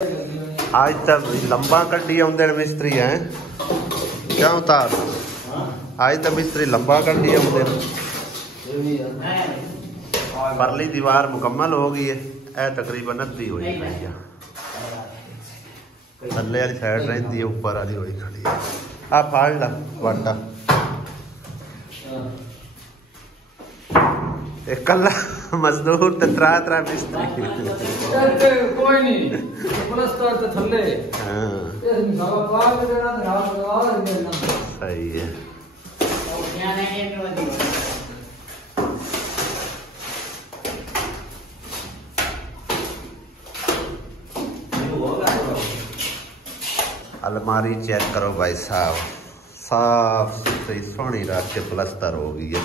आज तक लंबा कड्डी आउंदे ने मिस्त्री है क्या उतार आज तक मिस्त्री लंबा कड्डी आउंदे ने। परली दीवार मुकम्मल हो गई है, ए तकरीबन अद्धी होई पई है, थल्ले वाली साइड रहिंदी है, ऊपर वाली होई खड़ी है। आ फाड़ ला वाटा एक कल्ला मजदूर ते त्रा मिस्त्री कोई नहीं प्लस्तर ते थल्ले हां सही है। अलमारी चेक करो भाई साहब, साफ सुथरी सोहनी रख के प्लस्तर हो गई है।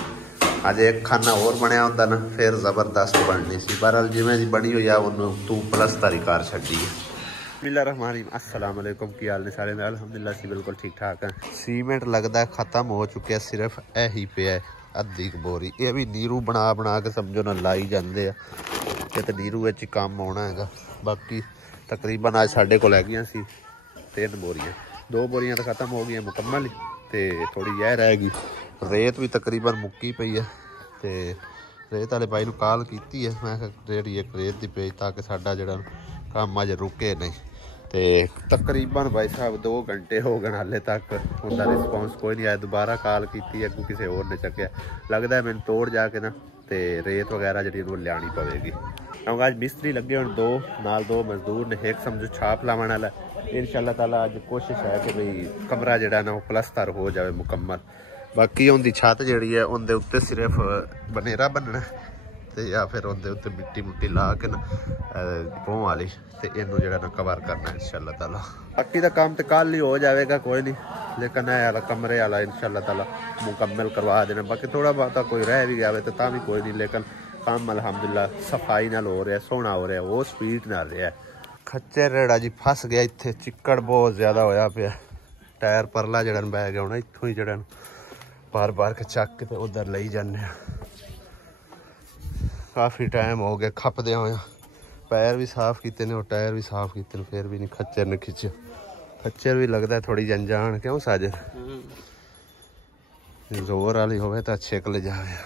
अज एक खाना और बनया होंदा ना फिर जबरदस्त बननी सी, बहरहाल जिवें दी बनी हुई है उन्होंने तू प्लस्तर ही कर छड्डी है। बिस्मिल्लाहिर्रहमानिर्रहीम, अस्सलाम वालेकुम, की हाल ने सारे? अल्हम्दुलिल्लाह सी बिल्कुल ठीक ठाक है। सीमेंट लगता है खत्म हो चुका, सिर्फ यही पे है अद्धी बोरी, ये भी नीरू बना बना के समझो ना लाई जाते हैं, ये तो नीरू विच काम आना है। बाकी तकरीबन अज साढ़े को हैगियां सी 3 बोरियां, 2 बोरियां तो खत्म हो गई मुकम्मल, तो थोड़ी यह रह गई। रेत भी तकरीबन मुक्की पई है, तो रेत वाले भाई कॉल की है, मैं रेड़ी एक रेत की पेज ताकि साडा जिहड़ा काम अज रुके नहीं। तो तकरीबन भाई साहब 2 घंटे हो गए हाले तक उनका रिस्पॉन्स कोई नहीं आया। दोबारा कॉल की अगू किसी होर ने चक्या, लगता है मैंने तोड़ जाके ना तो रेत वगैरह जी लियानी पवेगी, क्योंकि अज मिस्त्री लगे हुए 2 नाल 2 मजदूर ने, एक समझो छाप लावन वाला। इंशाअल्लाह ताला अज कोशिश है कि भाई कमरा जो ना वो प्लस्तर हो जाए मुकम्मल। बाकी उनकी छत जी है उनके उत्ते सिर्फ बनेरा बनना तो या फिर उनके उत्ते मिट्टी मुट्टी ला के ना पोह वाली, तो इनू जो ना कवर करना इंशाअल्लाह ताला। बाकी का काम तो कल ही हो जाएगा कोई नहीं, लेकिन वाला कमरे वाला इंशाअल्लाह ताला मुकम्मल करवा देना। बाकी थोड़ा बहुत कोई रह भी गया तो भी कोई नहीं, लेकिन काम अल्हम्दुलिल्लाह सफाई नाल हो रहा, सोहना हो रहा, वो स्पीड नाल रहा। खच्चर रेड़ा जी फस गया इत्थे, चिक्कड़ बहुत ज्यादा होया पिया, टायर परला जड़ा बह गया होना, इत्थों ही जड़ा बार बार के चक के उधर ले जाने। काफ़ी टाइम हो गया खपदे होया, पैर भी साफ किए ने, टायर भी साफ किए, फिर भी नहीं खच्चर ने खिंचे। खच्चर भी लगता है थोड़ी अनजान, क्यों साजर जोर वाली हो तो छिक जाए।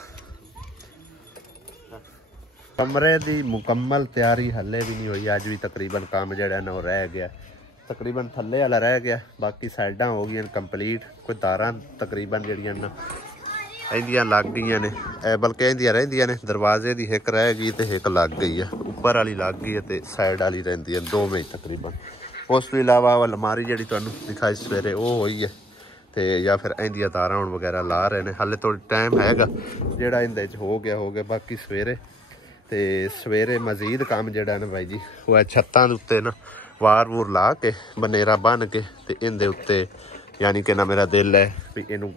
कमरे की मुकम्मल तैयारी हले भी नहीं हुई, अज भी तकरीबन काम जड़ा ना वो रह गया, तकरीबन थल्ले वाला रह गया, बाकी साइडा हो गई कंप्लीट। कोई तारां तकरीबन जड़ियां ना इंदियां लग गई ने, बल्कि इंदियां रहिंदियां ने, दरवाजे की एक रह गई तो एक लग गई है, उपर वाली लग गई है तो साइड वाली रहिंदी है, 2 में तकरीबन। उस तो इलावा अलमारी जी तुहानूं दिखाई सवेरे वो हुई है, तो या फिर इंदियां तारां हुण वगैरह ला रहे हैं, हाले थोड़ा टाइम हैगा जिहड़ा इंदे च हो गया। बाकी सवेरे मजीद काम जड़ा ना भाई जी वो छत्तां दे उत्ते ना वार वूर ला के बनेरा बन के ते इंदे उत्ते, यानी कि ना मेरा दिल है भी इनू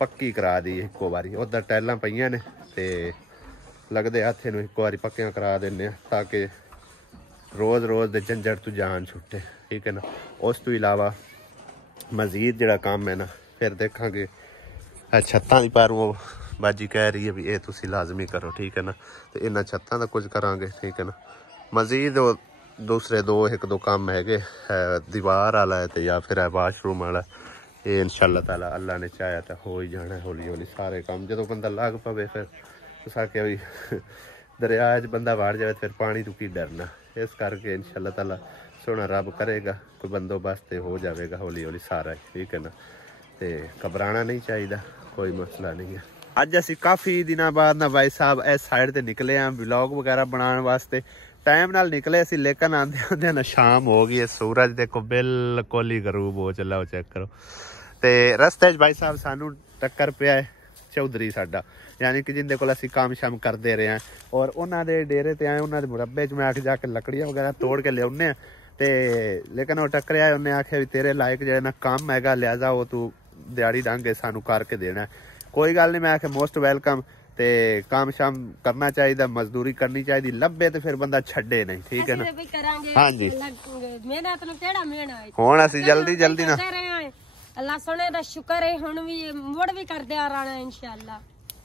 पक्की करा दी एको बारी। उधर टाइलां पईयां ने ते लगदे हत्थ इनू एको बारी पक्कियां करा दिन्ने ताकि रोज़ रोज़ दे झंझट तो जान छुटे, ठीक है ना। उस तो इलावा मजीद जड़ा काम है ना फिर देखांगे छत्तां दी, पर वो बाजी कह रही है भी ये तुसी लाजमी करो, ठीक है ना, तो इन्हां छत्तां दा कुछ करांगे, ठीक है ना। मजीद दूसरे 1-2 काम है दीवार वाला है तो या फिर है वाशरूम वाला, ये इंशाअल्लाह ताला अल्लाह ने चाहा तो हो ही जाना हौली हौली सारे काम। जो बंदा लग पवे फिर तुस आख्या भी दरिया च बंदा वड़ जाए फिर पानी तो की डरना, इस करके इंशाअल्लाह ताला सोहना रब करेगा, कोई बंदोबस्त हो जाएगा हौली हौली सारा, ठीक है ना। तो घबराना नहीं चाहिए, कोई मसला नहीं है। अज असी काफ़ी दिनों बाद ना भाई साहब इस साइड ते निकले हैं व्लॉग वगैरह बनाने वास्ते, टाइम नाल निकले असी, लेकिन आंदे आंदे ना शाम हो गई है, सूरज देखो बिल्कुल ही गरूब हो चला, वो चेक करो। तो रस्ते भाई साहब सानू टक्कर पिया है चौधरी साडा, यानी कि जिंदे कोल असी काम शाम करते रहे हैं, और उन्होंने डेरे ते आए, उन्होंने मुरब्बे च मैं आके जाके लकड़ियाँ वगैरह तोड़ के लिया, तो लेकिन वो टक्करिया, उन्हें आख्या भी तेरे लायक जो ना काम हैगा, लिहाजा वो तू दिहाड़ी डांगे सानू करके देना। कोई गल नहीं, मैं आख्या मोस्ट वेलकम, ते काम शाम करना चाहिए, मजदूरी करनी चाहिए, लब्बे तो फिर बंदा छड्डे नहीं, ठीक है ना। हाँ जी हुण असीं जल्दी ना अल्लाह सोने दा शुक्र है, हुण भी मुड़ भी करदे आ रहा इंशाअल्लाह।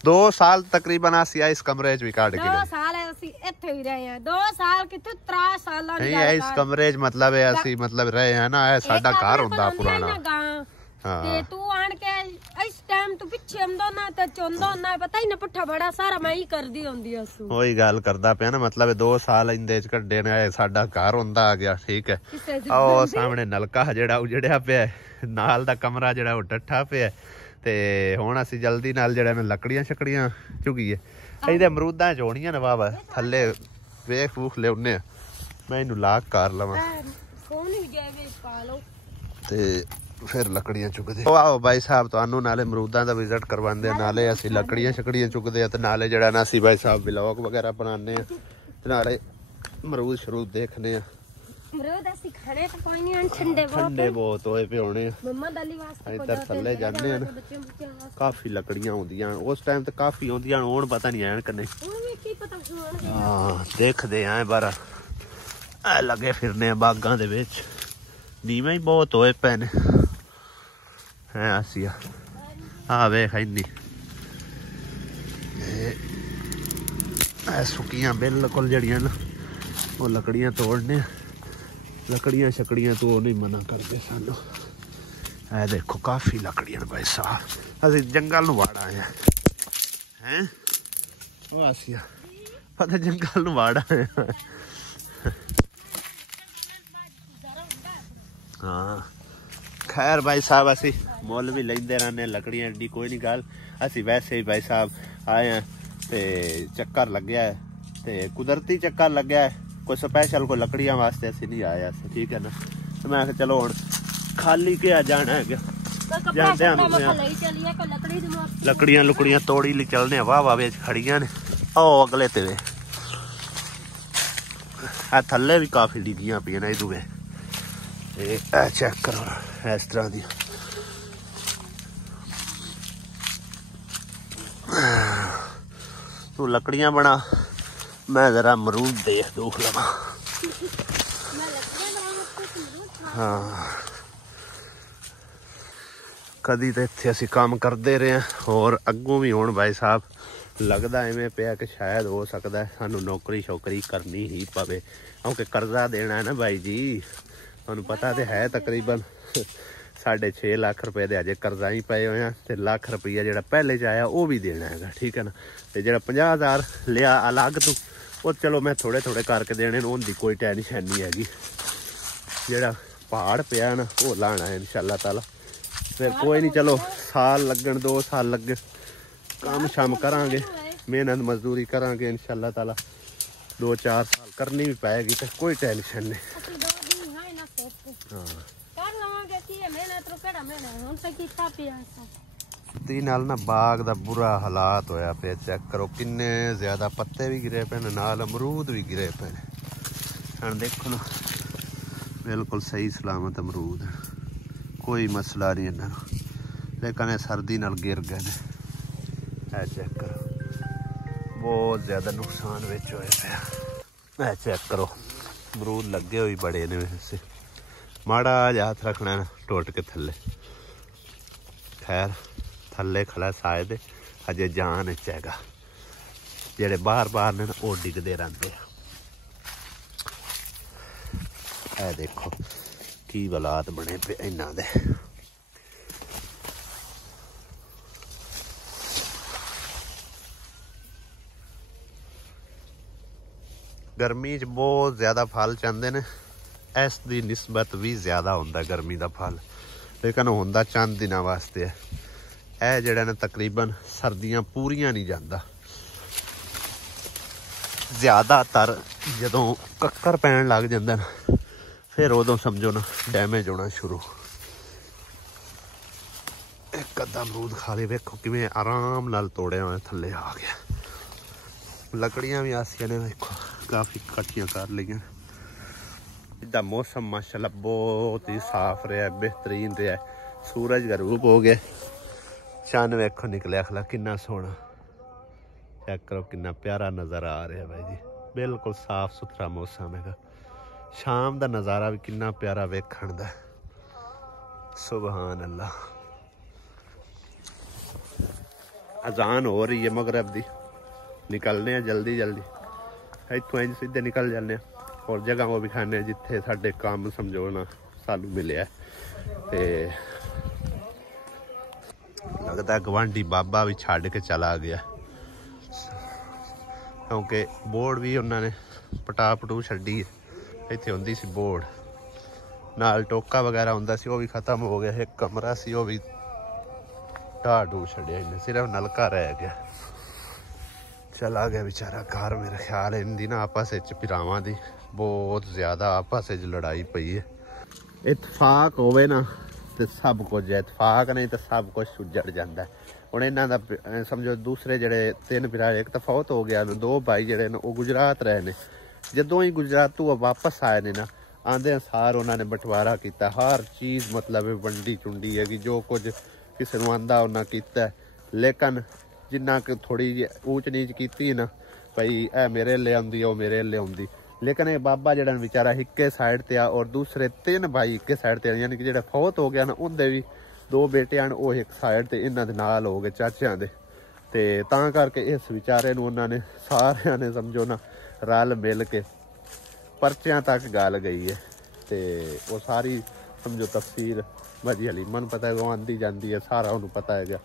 2 ਸਾਲ ਤਕਰੀਬਨ ਅਸੀਂ ਇਸ ਕਮਰੇ 'ਚ ਵੀ ਕੱਢ ਕੇ 2 ਸਾਲ ਅਸੀਂ ਇੱਥੇ ਹੀ ਰਹੇ ਹਾਂ 2 ਸਾਲ ਕਿੱਥੇ 3 ਸਾਲਾਂ ਦੀ ਨਹੀਂ ਇਸ ਕਮਰੇ 'ਚ ਮਤਲਬ ਹੈ ਅਸੀਂ ਮਤਲਬ ਰਹੇ ਹਾਂ ਨਾ ਇਹ ਸਾਡਾ ਘਰ ਹੁੰਦਾ ਪੁਰਾਣਾ ਹਾਂ ਤੇ ਤੂੰ ਆਣ ਕੇ ਇਸ ਟਾਈਮ ਤੂੰ ਪਿੱਛੇ ਆਉਂਦਾ ਨਾ ਤੇ ਚੋਂਦਾ ਨਾ ਪਤਾ ਹੀ ਨਾ ਪੁੱਠਾ ਬੜਾ ਸਾਰਾ ਮੈਂ ਹੀ ਕਰਦੀ ਹੁੰਦੀ ਅਸੂ ਉਹੀ ਗੱਲ ਕਰਦਾ ਪਿਆ ਨਾ ਮਤਲਬ 2 ਸਾਲ ਇੰਦੇ 'ਚ ਕੱਢੇ ਨੇ ਸਾਡਾ ਘਰ ਹੁੰਦਾ ਆ ਗਿਆ ਠੀਕ ਹੈ ਉਹ ਸਾਹਮਣੇ ਨਲਕਾ ਜਿਹੜਾ ਉਜੜਿਆ ਪਿਆ ਨਾਲ ਦਾ ਕਮਰਾ ਜਿਹੜਾ ਉਹ ਡੱਠਾ ਪਿਆ ਤੇ ਹੁਣ ਅਸੀਂ ਜਲਦੀ ਨਾਲ ਜਿਹੜਾ ਨੇ ਲੱਕੜੀਆਂ ਛਕੜੀਆਂ ਚੁਗੀਏ ਇਹਦੇ ਅਮਰੂਦਾਂ ਚ ਹੋਣੀਆਂ ਨੇ ਵਾਵਾ ਥੱਲੇ ਵੇਖ ਫੂਖ ਲਿਆਉਨੇ ਆ ਮੈਂ ਇਹਨੂੰ ਲਾਕ ਕਰ ਲਵਾਂ ਤੇ ਫਿਰ ਲੱਕੜੀਆਂ ਚੁਗਦੇ ਆਓ ਭਾਈ ਸਾਹਿਬ ਤੁਹਾਨੂੰ ਨਾਲੇ ਅਮਰੂਦਾਂ ਦਾ ਵਿਜ਼ਿਟ ਕਰਵਾਉਂਦੇ ਨਾਲੇ ਅਸੀਂ ਲੱਕੜੀਆਂ ਛਕੜੀਆਂ ਚੁਗਦੇ ਆ ਤੇ ਨਾਲੇ ਜਿਹੜਾ ਨਾ ਅਸੀਂ ਭਾਈ ਸਾਹਿਬ ਵਲੌਗ ਵਗੈਰਾ ਬਣਾਉਂਦੇ ਆ ਤੇ ਨਾਲੇ ਅਮਰੂਦ ਸ਼ਰੂਦ ਦੇਖਦੇ ਆ ਅਮਰੂਦ ਅਸੀਂ ਖਾਣੇ ਤਾਂ ਕੋਈ ਨਹੀਂ ਠੰਡੇ ਬਹੁਤ ਹੋਏ ਪਏ ਹੋਣੇ ਆ ਮੰਮਾ ਦਾਲੀ ਵਾਸਤੇ ਇੱਧਰ ਥੱਲੇ ਜਾਂਦੇ ਆ ਕਾਫੀ ਲੱਕੜੀਆਂ ਹੁੰਦੀਆਂ ਉਸ ਟਾਈਮ ਤੇ ਕਾਫੀ ਹੁੰਦੀਆਂ ਹੁਣ ਪਤਾ ਨਹੀਂ ਆਣ ਕਿ ਨਹੀਂ ਹਾਂ ਦੇਖਦੇ ਆਂ ਬਾਰਾ ਆ ਲੱਗੇ ਫਿਰਨੇ ਆ ਬਾਗਾਂ ਦੇ ਵਿੱਚ ਨੀਵੇਂ ਹੀ ਬਹੁਤ ਹੋਏ ਪਏ ਨੇ ਹੈ ਆਸੀਆ ਆ ਵੇਖ ਇੰਨੀ ਇਹ ਸੁੱਕੀਆਂ ਬਿਲਕੁਲ ਜਿਹੜੀਆਂ ਨਾ ਉਹ ਲੱਕੜੀਆਂ ਤੋੜਨੇ ਲੱਕੜੀਆਂ ਛਕੜੀਆਂ ਤੋਂ ਨਹੀਂ ਮਨਾ ਕਰਦੇ ਸਾਨੂੰ ਇਹ ਦੇਖੋ ਕਾਫੀ ਲੱਕੜੀਆਂ ਭਾਈ ਸਾਹਿਬ ਅਸੀਂ ਜੰਗਲ ਨੂੰ ਵਾੜ ਆਏ ਹੈ ਉਹ ਆਸੀਆ ਪਤਾ ਜੰਗਲ ਨੂੰ ਵਾੜ ਆਏ ਹਾਂ खैर भाई साहब असी मुल भी लेंदे रहने लकड़ियां एडी कोई नहीं गल असी वैसे ही भाई साहब आए हैं ते चक्कर लग्या है ते कुदरती चक्कर लग्या है कोई स्पैशल कोई लकड़ियां वास्ते असी नहीं आए ठीक है ना तो मैं चलो हुण खाली क्या जाना है लकड़ियां लुकड़ियां तोड़ी ली चलने वाह वाह विच खड़ियां ने ओ अगले ते आ थल्ले भी काफी डिगियां पियां ने इदू चेक करो इस तरह दी तू लकड़ियां बना मैं जरा अमरूद देख लवा हाँ कदी तो इत्थे असी काम करते रहे और अगों भी हुण भाई साहब लगता इवें पिया कि शायद हो सकता है सानू नौकरी शौकरी करनी ही पवे क्योंकि कर्जा देना है ना भाई जी ਤੁਹਾਨੂੰ पता तो है तकरीबन 6.5 लाख रुपए के अजे करजा ही पे हुए तो लाख रुपया जो पहले च आया वो भी देना है ठीक है ना तो जो 50,000 लिया अलग तो वो चलो मैं थोड़े थोड़े करके देने उनकी कोई टेंशन नहीं हैगी जोड़ा पहाड़ पिया ना वो लाना है इंशाअल्लाह ताला फिर कोई नहीं चलो साल लगन 2 साल लगे काम शाम करांगे मेहनत मजदूरी करांगे इंशाअल्लाह ताला 2-4 साल करनी भी पाएगी तो कोई टेंशन नहीं नाल ना बाग दा बुरा हालात होया पे चेक करो किन्ने ज्यादा पत्ते भी गिरे पे नाल अमरूद भी गिरे पे हुण देखो ना बिल्कुल सही सलामत अमरूद कोई मसला नहीं इन्हां लेकिन सर्दी नाल गिर गए ने चेक करो बहुत ज्यादा नुकसान विच होया पे चेक करो अमरूद लगे हुए बड़े ने वैसे माड़ा जा हाथ रखना ना टुट के थले खैर थले खड़ा शायद अजे जान हैगा जेड़े बार बार ने वो डिगते रहते हैं देखो की हालात बने पे इन्हां दे गर्मी च बहुत ज्यादा फल चाहते ने इस दी निस्बत भी ज्यादा होंदा गर्मी का फल लेकिन होंदा चंद दिनों वास्ते है जड़ा ने तकरीबन सर्दियां पूरियां नहीं जाता ज्यादातर जदों कक्कर पैन लग जाता ना फिर उदों समझो ना डैमेज होना शुरू एक अद्धा अमरूद खा ले वेखो किवें आराम नाल तोड़िया हुआ थल्ले आ गया लकड़ियां भी आसिया ने वेखो काफ़ी कट्ठियां कर लिया इदा मौसम माशाल्लाह बहुत ही साफ रहा बेहतरीन रहा सूरज गरूब हो गया चन्न वेखो निकलिया खला किन्ना सोहना चेक करो किन्ना प्यारा नज़र आ रहा भाई जी बिल्कुल साफ सुथरा मौसम है शाम का नज़ारा भी किन्ना प्यारा वेखण दा सुभान अल्लाह अजान हो रही है मगरब दी, निकलने जल्दी जल्दी इत्थों इंज सीधे निकल जाने और जगह को भी खाने जिथे साडे काम समझो ना सानू मिले। ते लगता गवांढी बाबा भी छड़ के चला गया क्योंकि बोर्ड भी उन्होंने पटा पटू छड्डी। इत्थे हुंदी सी बोर्ड नाल टोका वगैरह हुंदा सी, वो भी खत्म हो गया। एक कमरा सी वो भी ढा ढू छड्डिया इन्हें, सिर्फ नलका रह गया। चला गया बेचारा घर। मेरा ख्याल है इनकी ना आपस भरावां दी बहुत ज़्यादा आपस लड़ाई पई है। इतफाक होवे ना तो सब कुछ है, इतफाक नहीं तो सब कुछ उजड़ जाता है। हुण इन्हां दा समझो दूसरे जिहड़े 3 भरा एक तो फौत हो गया, 2 भाई जिहड़े ने वो गुजरात रहे ने। जदों ही गुजरात तो वापस आए ने ना आंदे सार उन्होंने बंटवारा किया, हर चीज़ मतलब वंडी चुंडी है कि जो कुछ किसी नूं आंदा उन्हां कीता। लेकिन जिन्ना कि थोड़ी ऊंच नीच की ना भाई ए मेरे ले आउंदी ओ मेरे ले आउंदी, लेकिन ये बाबा जिहड़ा बेचारा इक्के साइड ते आ और दूसरे 3 भाई इक्के साइड ते, यानी कि जिहड़ा फौत हो गया ना उनके भी 2 बेटे हैं वो एक साइड ते इन्हां दे नाल हो गए चाचियां दे। ते तां करके इस विचारे नूं उन्होंने सारियां ने समझो ना रल मिल के परचियां तक गल गई है। तो वो सारी समझो तफसीर भाजी हलीमा नूं पता है, वो आंदी जाती है सारा उन्होंने पता है।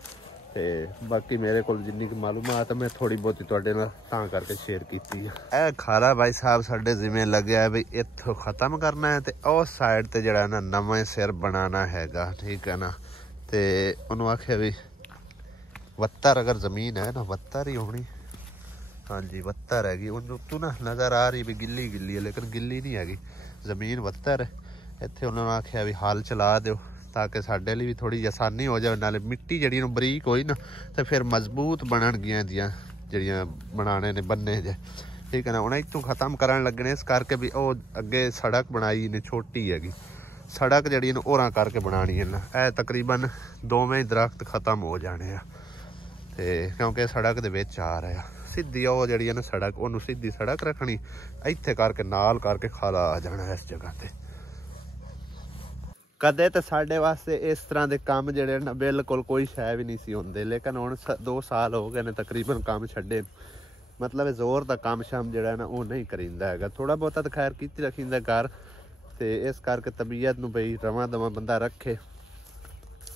तो बाकी मेरे को जिन्नी की मालूमात मैं थोड़ी बहुती तुहाडे नाल तां करके शेयर की है। खाला भाई साहब साडे जिमें लग्या है भी इत्थों खत्म करना है तो उस साइड ते जिहड़ा ना नवां सिर बनाना हैगा, ठीक है ना। तो उन्होंने आख्या भी वत्तर अगर जमीन है ना वत्तर ही होनी, हाँ जी वत्तर हैगी। उन्होंने ना नज़र आ रही भी गिल्ली गिल्ली है लेकिन गिल्ली नहीं हैगी, जमीन वत्तर है। इत्थे उन्होंने आख्या भी हल चला दो ताकि साडे लिए भी थोड़ी आसानी हो जाए, नाले मिट्टी जी बरीक होई ना तो फिर मजबूत बननगियां दियां जिहड़ियां बनाने ने बन्ने जे, ठीक है ना। उन्हें इतों खत्म करन लगने इस करके भी वो अगे सड़क बनाई ने छोटी हैगी, सड़क जी होरां करके बनानी है ना। ए तकरीबन 2 ही दरख्त खत्म हो जाने आ ते क्योंकि सड़क दे विच आ रहा सीधी वो जी ना सड़क, उन्होंने सीधी सड़क रखनी इत्थे करके नाल करके खाला आ जाना इस जगह ते। कदे तो साढ़े वास्ते इस तरह के काम जोड़े ना बिल्कुल कोई शै भी नहीं सी होंदे, लेकिन हुण 2 साल हो गए ने तकरीबन काम छड्डे, मतलब जोर का काम शाम जोड़ा ना वो नहीं करींदा है। थोड़ा बहुता तो खैर की रखींदा घर, तो इस करके तबीयत नूं बई रवां दवां बंदा रखे,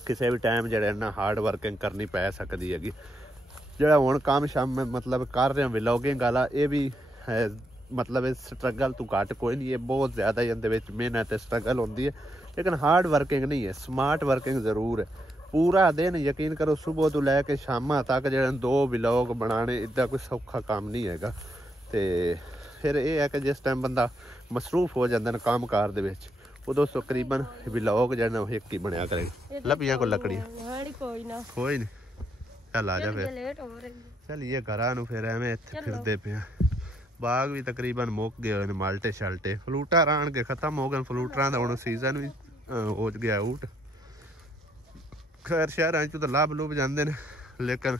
किसी भी टाइम जोड़े ना हार्ड वर्किंग करनी पै सकती हैगी। जोड़ा हुण काम शाम में मतलब कर रहे व्लॉगिंग वाला ये भी है, मतलब स्ट्रगल तो घट कोई नहीं है, बहुत ज़्यादा इहदे विच मेहनत स्ट्रगल होंदी है, लेकिन हार्ड वर्किंग नहीं है, स्मार्ट वर्किंग जरूर है। पूरा दिन यकीन करो सुबह तो लैके शामा तक जो 2 व्लॉग बनाने इदा कोई सौखा काम नहीं है। तो फिर यह है कि जिस टाइम बंदा मसरूफ हो जाता है काम कार दे विच उदों तकरीबन व्लॉग जो एक ही बनया करेगा। लभियां को लकड़ियां कोई नहीं, चल आ जा फिर चलिए घरां नूं, फिर एवें इत्थे फिरदे पे। बाग भी तकरीबन मुक गए ने, माल्टे शाल्टे फलूटा राण के खत्म हो गए, फलूटरां दा हुण सीजन भी हो गया आउट। खैर शहरां च तो लभ लुभ जाते हैं, लेकिन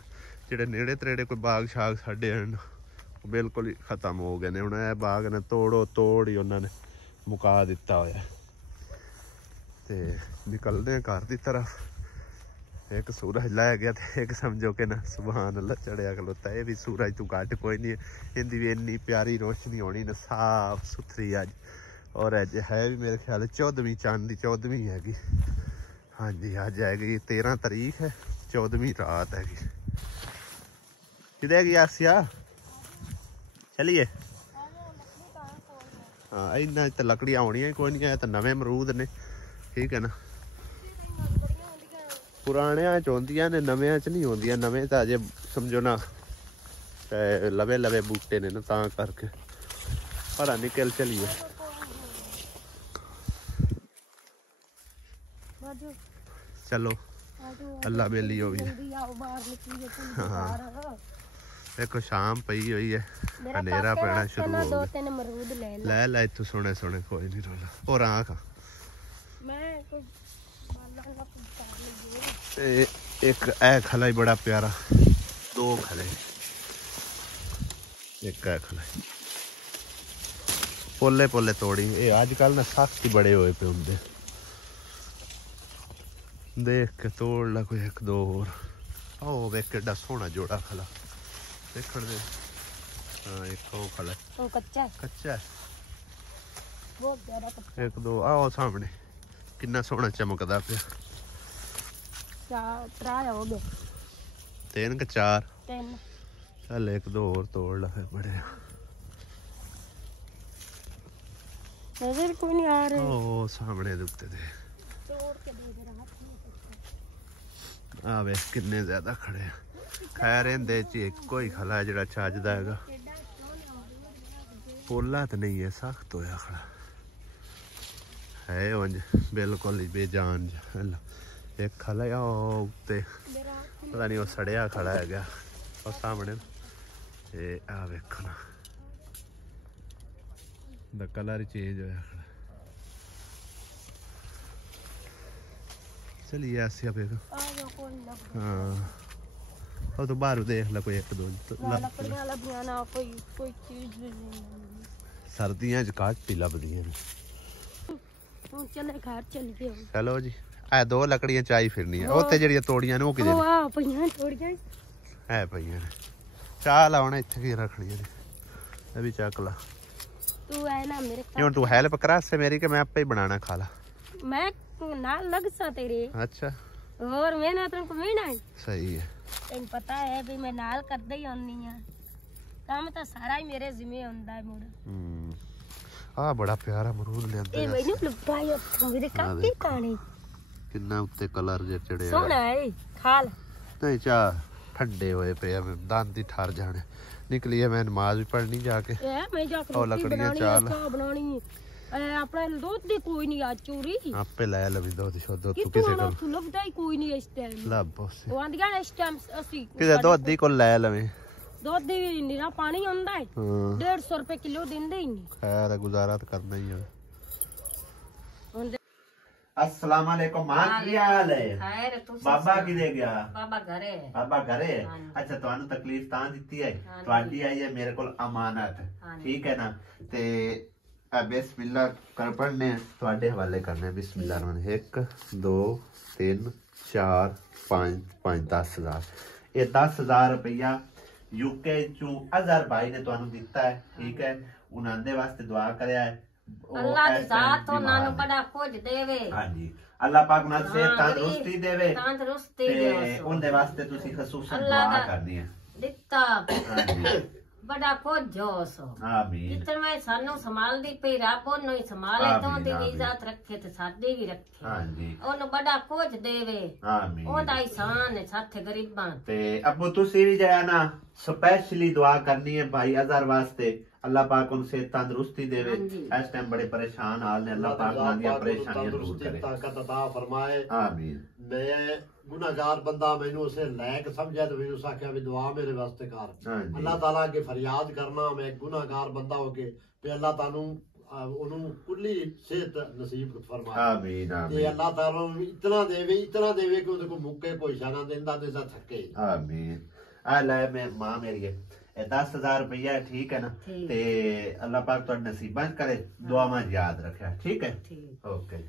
जेडे नेड़े तरेड़े कोई बाग शाग साडे हैं बिल्कुल ही खत्म हो गए ने। हुण यह बाग ने तोड़ो तोड़ ही उन्होंने मुका दिता होया। ते निकलदे घर की तरफ, एक सूरज लै गया तो एक समझो कि ना सुभान अल्लाह चढ़िया खलोता। ये भी सूरज तो घट कोई नहीं है, इनकी भी इन्नी प्यारी रोशनी होनी ना साफ सुथरी अज। और अज है भी मेरे ख्याल 14वीं चांद की 14वीं हैगी, हाँ जी अज हैगी 13 तारीख है, 14वीं रात हैगी। किधर गई आसिया चलिए। हाँ इन्ना तो लकड़ियाँ होनियां कोई नहीं है, तो नवे अमरूद ने, ठीक है ना। पुराने च होंदियां ने नवे च नहीं होंदियां, नवे तो अजे समझो ना लवे लवे बूटे ने ना तां करके। पर निकल चलिए चलो अल्लाह बेली हो गई। हाँ देखो शाम पई हुई है, हनेरा पैना शुरू हो गया। लै लै इत्थों सोने सोने कोई नहीं रोला। और आख एक ए खला ही बड़ा प्यारा, 2 खले, एक ए खला पोले पोले तोड़ी। ये आजकल ना सख्त ही बड़े हुए पे होंगे, देख के तोड़ ला कोई 1 2 और। ਉਹ ਵੇਖ ਕਿੱਡਾ ਸੋਹਣਾ ਜੋੜਾ ਖਲਾ ਦੇਖਣ ਦੇ। ਹਾਂ ਇੱਕ ਉਹ ਖਲਾ ਉਹ ਕੱਚਾ ਹੈ, ਕੱਚਾ ਹੈ। ਬਹੁਤ ਜ਼ਿਆਦਾ ਕੱਚਾ। ਇੱਕ ਦੋ ਆਹ ਸਾਹਮਣੇ ਕਿੰਨਾ ਸੋਹਣਾ ਚਮਕਦਾ ਪਿਆ। ਚਾਰ ਟਰਾਇਆ ਹੋ ਗਏ, 3 ਕਿ 4। 3। ਚੱਲ ਇੱਕ ਦੋ ਹੋਰ ਤੋੜ ਲਾ ਫਿਰ ਬੜੇ। ਨਜ਼ਰ ਕੋਈ ਨਹੀਂ ਆ ਰਿਹਾ। ਉਹ ਸਾਹਮਣੇ ਦੇ ਉੱਤੇ ਦੇ ਤੋੜ ਕੇ ਦੇ ਦੇ ਰਹਾ ਆ ਵੇ ਕਿੰਨੇ ਜ਼ਿਆਦਾ ਖੜੇ ਆ। ਖੈਰ ਇਹਦੇ ਚ ਇੱਕੋ ਹੀ ਖਲਾ ਜਿਹੜਾ ਚੱਜਦਾ ਹੈਗਾ। ਪੋਲਾ ਤਾਂ ਨਹੀਂ ਹੈ, ਸਖਤ ਹੋਇਆ ਖੜਾ ਹੈ ਉਂਝ ਬਿਲਕੁਲ ਹੀ ਬੇਜਾਨ ਜਿਹਾ। ਇੱਕ ਖਲਾ ਆ ਉਹ ਉੱਤੇ ਪਤਾ ਨਹੀਂ ਉਹ ਸੜਿਆ ਖੜਾ ਹੈਗਾ ਉਹ ਸਾਹਮਣੇ। ਤੇ ਆ ਵੇਖੋ ਨਾ ਦਾ ਕਲਰ ਚੇਂਜ ਹੋਇਆ ਖੜਾ। चलिए ऐसे अब हाँ और तो बाहर देख ला कोई एक दो सर्दियां च घट ही लभदियां चलो जी ए 2 लकड़ियां चाही फिरनी है उत्ते जेड़ियां तोड़ियां ने ओ किदे है पईयां ने चाह लाउणा इत्थे की रखणियां ने ए भी चक ला तू है ना मेरे क्यों तू हेल्प करा से मेरी के मैं आपे ही बनाना खाला मैं नाल लग सा तेरे। अच्छा और मैं ना तुमको मिलना है सही है तेन पता है भी मैं नाल करदे ही आनी हां काम तो सारा ही मेरे जिम्मे हुंदा है मोड़। आ बड़ा प्यारा अमरूद लेंदे ए मैनू लुपाई मेरे काफी काने किन्ना उत्ते कलर जे चढ़े सोना है खाल नहीं चा ठंडे होए पे दांत ही ठर जाने निकली है मैं नमाज भी पढ़नी जाके ए मैं जाके और लकड़ियां चाल बनानी अपना दूध दी कोई नहीं आज चोरी आपे ले लवी दूध शुद्ध तू किसे को तू लभदा ही कोई नहीं इस टाइम ਲੱਭ ਉਸੇ ਉਹ ਆਂਦੀਆਂ ਨੇ ਇਸ ਟਾਈਮ ਅਸੀਂ ਕਿਤੇ ਦੁੱਧ ਦੀ ਕੋਲ ਲੈ ਲਵੇਂ ਦੁੱਧ ਦੀ ਨਿਰਾ ਪਾਣੀ ਆਉਂਦਾ ਹੈ ਹਾਂ 150 ਰੁਪਏ ਕਿਲੋ ਦਿੰਦੇ ਹੀ ਨਹੀਂ ਖੈਰ ਗੁਜ਼ਾਰਾ ਤਾਂ ਕਰਨਾ ਹੀ ਹੈ। ਹੁਣ अस्सलाम वालेकुम मां की हाल है खैर तू बाबा किदे गया बाबा घरे बाबा घरे अच्छा ਤੁਹਾਨੂੰ ਤਕਲੀਫ ਤਾਂ ਦਿੱਤੀ ਹੈ ਤੁਹਾਡੀ ਆਈ ਹੈ ਮੇਰੇ ਕੋਲ ਅਮਾਨਤ ਠੀਕ ਹੈ ਨਾ ਤੇ बिस्मिल्लाह कर पढ़ने ਤੁਹਾਡੇ ਹਵਾਲੇ ਕਰਨੇ बिस्मिल्लाह रहमान 1 2 3 4 5 5 10000 ਇਹ 10000 ਰੁਪਇਆ यूके चू अजहर भाई ने ਤੁਹਾਨੂੰ ਦਿੱਤਾ ਹੈ ਠੀਕ ਹੈ ਉਹਨਾਂ ਦੇ ਵਾਸਤੇ ਦੁਆ ਕਰਿਆ ਹੈ ਅੱਲਾਹ ਦੀ ਜ਼ਾਤ ਉਹਨਾਂ ਨੂੰ ਬੜਾ ਕੁਝ ਦੇਵੇ ਹਾਂਜੀ ਅੱਲਾਹ ਪਾਕ ਨਾਲ ਸਿਹਤ ਤੰਦਰੁਸਤੀ ਦੇਵੇ ਤੰਦਰੁਸਤੀ ਦੇਵੇ ਉਹਦੇ ਵਾਸਤੇ ਤੁਸੀਂ ਖਸੂਸਨ ਦੁਆ ਕਰਨੀ ਹੈ ਦਿੱਤਾ बड़ा कुछ जोश हो आमीन जितना मैं सानू संभालदी पई रब ओनू ही संभाले तो दी इज्जत रखे ते साडी भी रखे हां जी ओनू बड़ा कुछ देवे आमीन ओदा एहसान है साथे गरीबां ते अबू तुसी भी जाया ना स्पेशली दुआ करनी है भाई अजहर वास्ते अल्लाह पाक उन से तंदुरुस्ती देवे इस टाइम बड़े परेशान हाल ने अल्लाह पाक उन दी परेशानियां दूर करे ताकत अता फरमाए आमीन मैं गुनाहगार बंदा मैनू उसे लायक समझा तो मैनू आख्या भी दुआ मेरे वास्ते कर अल्लाह ताला अगे फरियाद करना मैं गुनाहगार बंदा हो के ते अल्लाह तानू ओनू कुल्ली सेहत नसीब फरमाए आमीन ते आमीन अल्लाह ताला इतना देवे कि ओदे को मुक्के कोई शाना देंदा ते थके आमीन आ ले मैं मां मेरी है 10,000 रुपया ठीक है ना ते अल्लाह पाक तो नसीबा करे दुआ में याद रखे ठीक है ओके